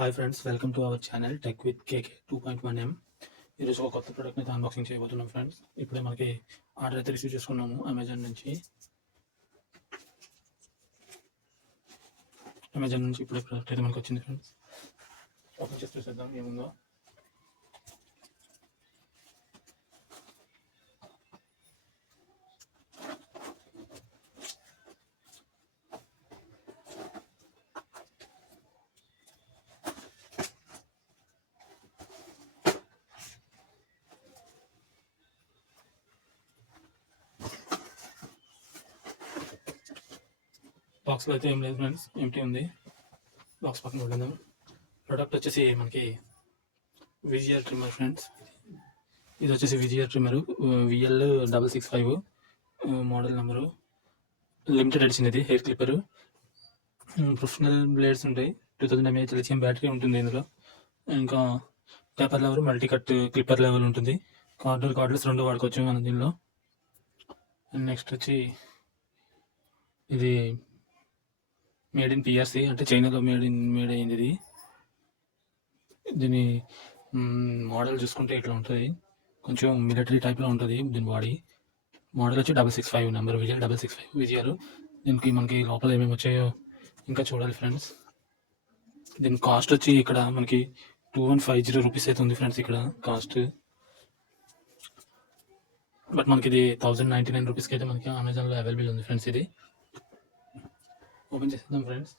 Hi friends, welcome to our channel tech with కేకే 2.1M. ఈరోజు ఒక కొత్త ప్రోడక్ట్ని అయితే అన్బాక్సింగ్ చేయబోతున్నాం ఫ్రెండ్స్. ఇప్పుడే మనకి ఆర్డర్ అయితే రిసీవ్ చేసుకున్నాము అమెజాన్ నుంచి. ఇప్పుడే ప్రోడక్ట్ అయితే మనకు వచ్చింది ఫ్రెండ్స్. ఓపెన్ చేసి చూసేద్దాం ఏముందో. బాక్స్లో అయితే ఏం లేదు ఫ్రెండ్స్, ఎంటీ ఉంది. బాక్స్ పక్కన పెడదాం. ప్రోడక్ట్ వచ్చేసి మనకి విజిఆర్ ట్రిమ్మర్ ఫ్రెండ్స్. ఇది వచ్చేసి VGR trimmer VL665 model number. Limited edition ఇది. హెయిర్ క్లిప్పరు, ప్రొఫెషనల్ బ్లేడ్స్ ఉంటాయి. 2000 mAh లిథియం బ్యాటరీ ఉంటుంది ఇందులో. ఇంకా taper level, multi cut clipper level ఉంటుంది. కార్డ్లెస్ రెండు వాడుకోవచ్చు మనం దీనిలో. అండ్ నెక్స్ట్ వచ్చి ఇది మేడ్ ఇన్ PRC, అంటే చైనాలో మేడ్ అయింది ఇది. దీని మోడల్ చూసుకుంటే ఇట్లా ఉంటుంది, కొంచెం మిలిటరీ టైప్లో ఉంటుంది దీని బాడీ. మోడల్ వచ్చి 665 నెంబర్, VL665 విజిఆర్. దీనికి మనకి లోపల ఏమేమి వచ్చాయో ఇంకా చూడాలి ఫ్రెండ్స్. దీని కాస్ట్ వచ్చి ఇక్కడ మనకి 2150 రూపీస్ అయితే ఉంది ఫ్రెండ్స్ ఇక్కడ కాస్ట్. బట్ మనకి ఇది 1099 రూపీస్కి అయితే మనకి అమెజాన్లో అవైలబుల్ ఉంది ఫ్రెండ్స్. ఇది ఓపెన్ చేసేద్దాం ఫ్రెండ్స్.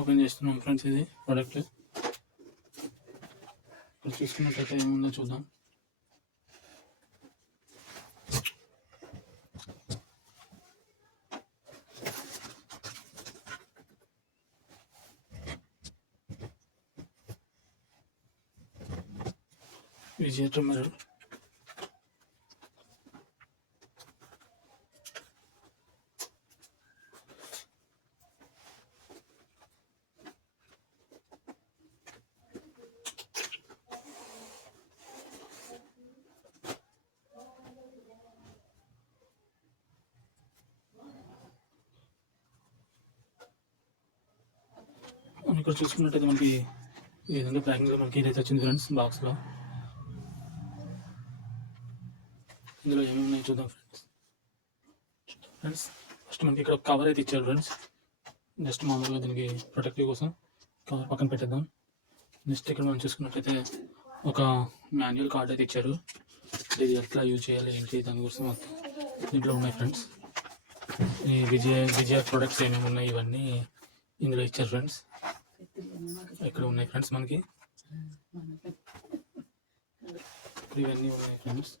ఓపెన్ చేస్తున్నాం ఫ్రెండ్స్ ఇది ప్రోడక్ట్. ఇక్కడ చూసుకున్నట్లయితే ఏముందో చూద్దాం. విజిఆర్ ట్రిమ్మర్, ఇక్కడ చూసుకున్నట్టయితే మనకి ఈ విధంగా ప్యాకింగ్లో మనకి ఇదైతే వచ్చింది ఫ్రెండ్స్ బాక్స్లో. ఇందులో ఏమేమి ఉన్నాయో చూద్దాం ఫ్రెండ్స్. ఫస్ట్ మనకి ఇక్కడ కవర్ అయితే ఇచ్చారు ఫ్రెండ్స్. జస్ట్ మామూలుగా దీనికి ప్రొటెక్టివ్ కోసం కవర్ పక్కన పెట్టేద్దాం. నెక్స్ట్ ఇక్కడ మనం చూసుకున్నట్టయితే ఒక మాన్యువల్ కార్డ్ అయితే ఇచ్చారు. ఇది ఎట్లా యూజ్ చేయాలి ఏంటి దాని కోసం మొత్తం దీంట్లో ఉన్నాయి ఫ్రెండ్స్. ఈ విజయ్ ప్రొడక్ట్స్ ఏమేమి ఉన్నాయి ఇవన్నీ ఇందులో ఇచ్చారు ఫ్రెండ్స్. ఇక్కడ ఉన్నాయి ఫ్రెండ్స్ మనకి ఇవన్నీ ఉన్నాయి ఫ్రెండ్స్.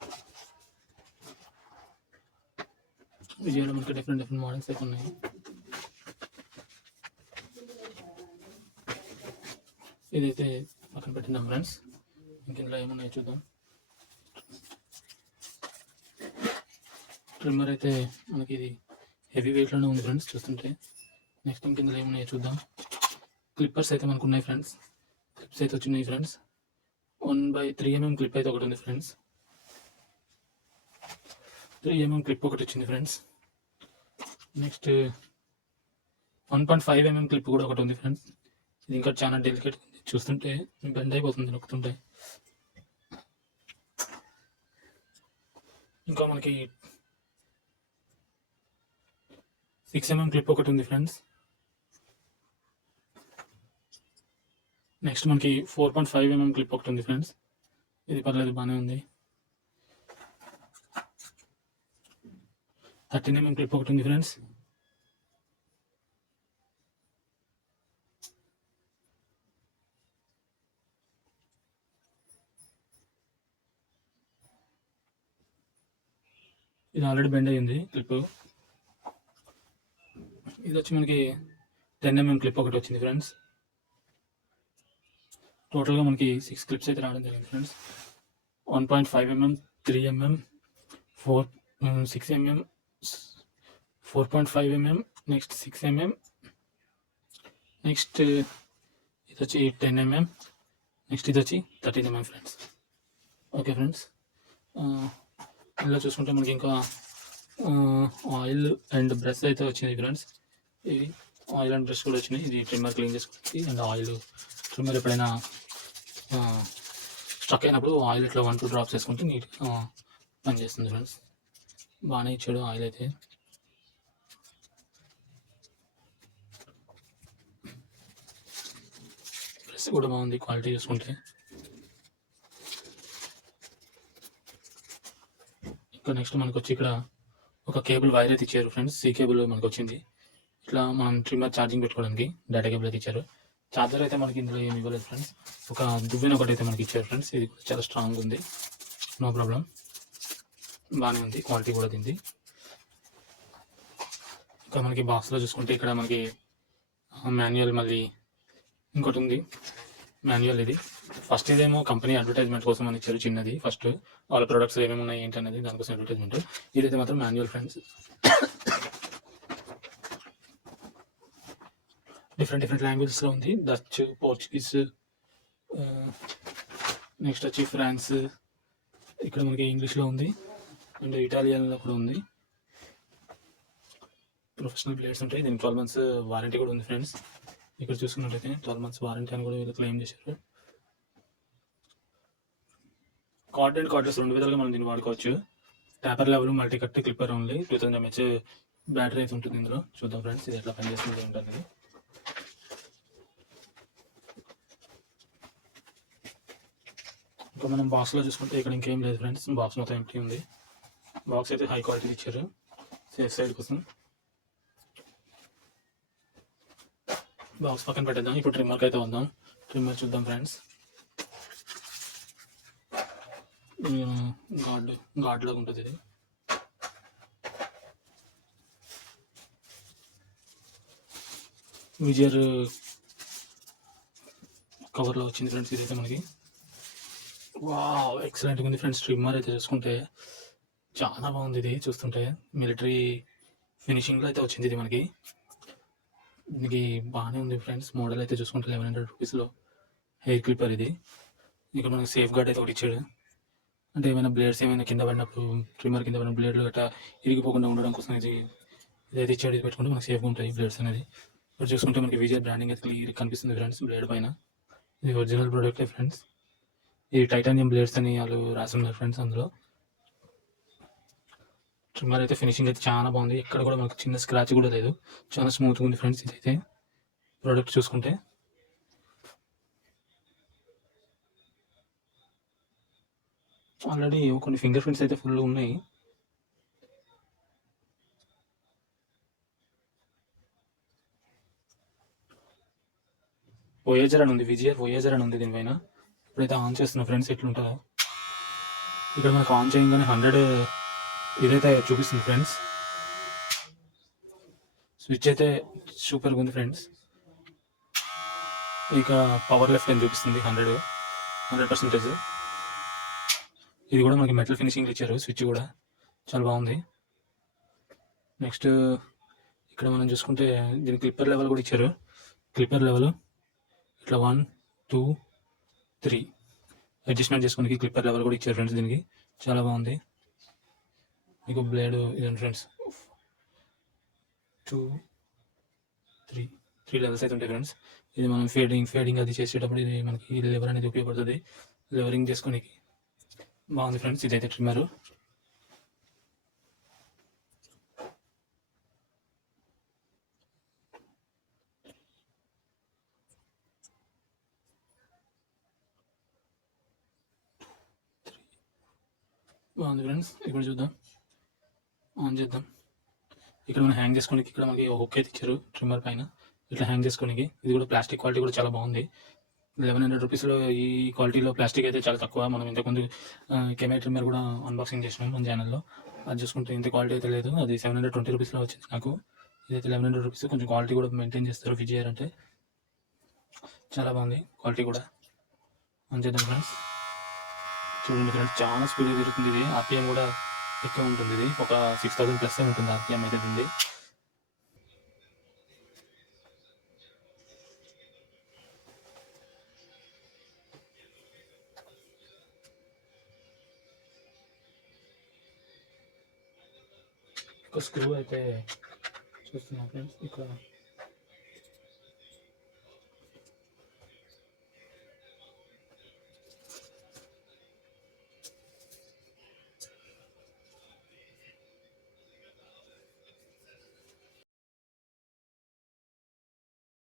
విజయలో మనకి డిఫరెంట్ మోడల్స్ అయితే ఉన్నాయి. ఇదైతే పక్కన పెట్టినాం ఫ్రెండ్స్. ఇంక ఇందులో ఏమున్నాయో చూద్దాం. ట్రిమ్మర్ అయితే మనకి ఇది హెవీ వెయిట్లోనే ఉంది ఫ్రెండ్స్ చూస్తుంటే. నెక్స్ట్ ఇంక ఇందులో ఏమున్నాయో చూద్దాం. క్లిప్పర్స్ అయితే మనకు ఉన్నాయి ఫ్రెండ్స్. క్లిప్స్ అయితే వచ్చినాయి ఫ్రెండ్స్. 1/3mm క్లిప్ అయితే ఒకటి ఉంది ఫ్రెండ్స్. 3mm క్లిప్ ఒకటి వచ్చింది ఫ్రెండ్స్. నెక్స్ట్ 1.5mm క్లిప్ కూడా ఒకటి ఉంది ఫ్రెండ్స్. ఇది ఇంకా చాలా డెలికేట్ ఉంది, చూస్తుంటే బెండ్ అయిపోతుంది నొక్కుతుంటే. ఇంకా మనకి 6mm క్లిప్ ఒకటి ఉంది ఫ్రెండ్స్. నెక్స్ట్ మనకి 4.5mm క్లిప్ ఒకటి ఉంది ఫ్రెండ్స్. ఇది పర్లేదు, బాగానే ఉంది. 13mm క్లిప్ ఒకటి ఉంది ఫ్రెండ్స్. ఇది ఆల్రెడీ బెండ్ అయ్యింది క్లిప్. ఇది వచ్చి మనకి 10mm క్లిప్ ఒకటి వచ్చింది ఫ్రెండ్స్. టోటల్గా మనకి 6 క్లిప్స్ అయితే రావడం జరిగింది friends. 1.5mm, 3mm, 6mm, 4.5mm, next 6mm, next ఇది వచ్చి 10mm, నెక్స్ట్ ఇది వచ్చి 13mm ఫ్రెండ్స్. ఓకే ఫ్రెండ్స్, ఇలా చూసుకుంటే మనకి ఇంకా ఆయిల్ అండ్ బ్రష్ అయితే వచ్చింది ఫ్రెండ్స్. ఇది ఆయిల్ అండ్ బ్రష్ కూడా వచ్చినాయి. ఇది ట్రిమ్మర్ క్లీన్ చేసుకోవడానికి అండ్ ఆయిల్. ట్రిమ్మర్ ఎప్పుడైనా స్టక్ అయినప్పుడు ఆయిల్ ఇట్లా 1-2 డ్రాప్స్ వేసుకుంటే నీట్గా పనిచేస్తుంది ఫ్రెండ్స్. బాగానే ఇచ్చాడు ఆయిల్ అయితే. బ్రష్ కూడా బాగుంది క్వాలిటీ చూసుకుంటే. ఇంకా నెక్స్ట్ మనకు వచ్చి ఇక్కడ ఒక కేబుల్ వైర్ అయితే ఇచ్చారు ఫ్రెండ్స్. సి కేబుల్ మనకు వచ్చింది. ఇట్లా మనం ట్రిమ్మర్ ఛార్జింగ్ పెట్టుకోవడానికి డేటా కేబుల్ అయితే ఇచ్చారు. ఛార్జర్ అయితే మనకి ఇందులో ఏమి ఇవ్వలేదు ఫ్రెండ్స్. ఒక దువ్వెన ఒకటి అయితే మనకి ఇచ్చారు ఫ్రెండ్స్. ఇది చాలా స్ట్రాంగ్ ఉంది, నో ప్రాబ్లం, బాగానే ఉంది క్వాలిటీ కూడా దీనిది. ఇంకా మనకి బాక్స్లో చూసుకుంటే ఇక్కడ మనకి మాన్యువల్, మళ్ళీ ఇంకోటి ఉంది మాన్యువల్. ఇది ఫస్ట్ ఇదేమో కంపెనీ అడ్వర్టైజ్మెంట్ కోసం అని ఇచ్చారు చిన్నది. ఫస్ట్ వాళ్ళ ప్రొడక్ట్స్ ఏమేమి ఉన్నాయి ఏంటి అనేది దానికోసం అడ్వర్టైజ్మెంట్. ఇదైతే మాత్రం మాన్యువల్ ఫ్రెండ్స్. డిఫరెంట్ లాంగ్వేజెస్లో ఉంది. డచ్, పోర్చుగీస్, నెక్స్ట్ వచ్చి ఫ్రాన్స్, ఇక్కడ మనకి ఇంగ్లీష్లో ఉంది అండ్ ఇటాలియన్లో కూడా ఉంది. ప్రొఫెషనల్ ప్లేయర్స్ ఉంటాయి. దీనికి 12 months వారంటీ కూడా ఉంది ఫ్రెండ్స్. ఇక్కడ చూసుకున్నట్టయితే 12 months వారంటీ అని కూడా వీళ్ళు క్లెయిమ్ చేశారు. కార్డ్ అండ్ కార్డ్లెస్ 2 విధాలుగా మనం దీన్ని వాడుకోవచ్చు. Taper level, multi cut, clipper only. 2000 mAh battery అయితే ఉంటుంది ఇందులో. చూద్దాం ఫ్రెండ్స్ ఇది ఎట్లా పనిచేస్తుంది ఏంటనేది. ఇంకా మనం బాక్స్లో చూసుకుంటే ఇక్కడ ఇంకేం లేదు ఫ్రెండ్స్. బాక్స్ మొత్తం ఎంటీ ఉంది. బాక్స్ అయితే హై క్వాలిటీ ఇచ్చారు సేఫ్ సైడ్ కోసం. బాక్స్ పక్కన పెట్టేద్దాం. ఇప్పుడు ట్రిమ్మర్కి అయితే వద్దాం. ట్రిమ్మర్ చూద్దాం ఫ్రెండ్స్. గాడ్ లాగా ఉంటుంది ఇది. విజయర్ కవర్లో వచ్చింది ఫ్రెండ్స్. ఇదైతే మనకి వావ్ ఎక్సలెంట్గా ఉంది ఫ్రెండ్స్. ట్రిమ్మర్ అయితే చూసుకుంటే చాలా బాగుంది. ఇది చూస్తుంటే మిలిటరీ ఫినిషింగ్లో అయితే వచ్చింది ఇది మనకి. దీనికి బాగానే ఉంది ఫ్రెండ్స్. మోడల్ అయితే చూసుకుంటే 1100 రూపీస్లో హెయిర్ క్లిప్పర్ ఇది. ఇక్కడ మనకి సేఫ్ గార్డ్ అయితే ఒకటి ఇచ్చాడు. అంటే ఏమైనా బ్లేడ్స్ ఏమైనా కింద పడినప్పుడు, ట్రిమ్మర్ కింద పడిన బ్లేడ్లు గట్రా ఇరిగిపోకుండా ఉండడం కోసం ఇదైతే ఇచ్చాడు. ఇది పెట్టుకుంటే మనకి సేఫ్గా ఉంటాయి బ్లేడ్స్ అనేది. ఇక్కడ చూసుకుంటే మనకి విజయ్ బ్రాండింగ్ అయితే క్లియర్ కనిపిస్తుంది ఫ్రెండ్స్ బ్లేడ్ పైన. ఇది ఒరిజినల్ ప్రోడక్టే ఫ్రెండ్స్. ఇది టైటానియం బ్లేడ్స్ అని వాళ్ళు రాస్తున్నారు ఫ్రెండ్స్ అందులో. ట్రిమ్మర్ అయితే ఫినిషింగ్ అయితే చాలా బాగుంది. ఎక్కడ కూడా మనకు చిన్న స్క్రాచ్ కూడా లేదు. చాలా స్మూత్గా ఉంది ఫ్రెండ్స్ ఇదైతే ప్రోడక్ట్ చూసుకుంటే. ఆల్రెడీ కొన్ని ఫింగర్ ప్రింట్స్ అయితే ఫుల్ ఉన్నాయి. వోయేజర్ అని ఉంది, విజియర్ వోయేజర్ అని ఉంది దీనిపైన. ఇప్పుడైతే ఆన్ చేస్తున్నా ఫ్రెండ్స్ ఎట్లుంటుందో. ఇక్కడ మనకు ఆన్ చేయగానే 100 ఇదైతే చూపిస్తుంది ఫ్రెండ్స్. స్విచ్ అయితే సూపర్గా ఉంది ఫ్రెండ్స్. ఇక పవర్ లెఫ్ట్ అని చూపిస్తుంది 100%. ఇది కూడా మనకి మెటల్ ఫినిషింగ్ ఇచ్చారు. స్విచ్ కూడా చాలా బాగుంది. నెక్స్ట్ ఇక్కడ మనం చూసుకుంటే దీని క్లిప్పర్ లెవెల్ కూడా ఇచ్చారు. క్లిప్పర్ లెవెల్ ఇట్లా 1, 2, 3 అడ్జస్ట్మెంట్ చేసుకోనికి క్లిప్పర్ లెవెల్ కూడా ఇచ్చారు ఫ్రెండ్స్. దీనికి చాలా బాగుంది. మీకు బ్లేడ్ ఇదండి ఫ్రెండ్స్. 2, 3 లెవెల్స్ అయితే ఉంటాయి ఫ్రెండ్స్. ఇది మనం ఫేడింగ్ అది చేసేటప్పుడు ఇది మనకి లెవర్ అనేది ఉపయోగపడుతుంది. లెవరింగ్ చేసుకోనికి బాగుంది ఫ్రెండ్స్ ఇదైతే ట్రిమ్మర్. బాగుంది ఫ్రెండ్స్. ఇక్కడ చూద్దాం, ఆన్ చేద్దాం. ఇక్కడ మనం హ్యాంగ్ చేసుకోనికి ఇక్కడ మనకి హుక్ అయితే ఇచ్చారు ట్రిమ్మర్ పైన. ఇట్లా హ్యాంగ్ చేసుకోనికి. ఇది కూడా ప్లాస్టిక్ క్వాలిటీ కూడా చాలా బాగుంది. 1100 రూపీస్లో ఈ క్వాలిటీలో ప్లాస్టిక్ అయితే చాలా తక్కువ. మనం ఇంతకుముందు కెమెరా ట్రిమ్మర్ కూడా అన్బాక్సింగ్ చేసినాం మన ఛానల్లో. అది చూసుకుంటే ఇంత క్వాలిటీ అయితే లేదు. అది 720 రూపీస్లో వచ్చింది నాకు. ఇదైతే 1100 రూపీస్. కొంచెం క్వాలిటీ కూడా మెయింటైన్ చేస్తారు విజయర్ అంటే. చాలా బాగుంది క్వాలిటీ కూడా. ఆన్ చేద్దాం ఫ్రెండ్స్. చూడండి ఫ్రెండ్స్, చాలా స్పీడ్గా తిరుగుతుంది ఇది. ఆర్పిఎం కూడా ఎక్కువ ఉంటుంది. ఇది ఒక 6000 ప్లస్ ఉంటుంది ఆర్పిఎం అయితే ఉంది. ఒక స్క్రూ అయితే చూస్తున్నాం ఫ్రెండ్స్ ఇక్కడ.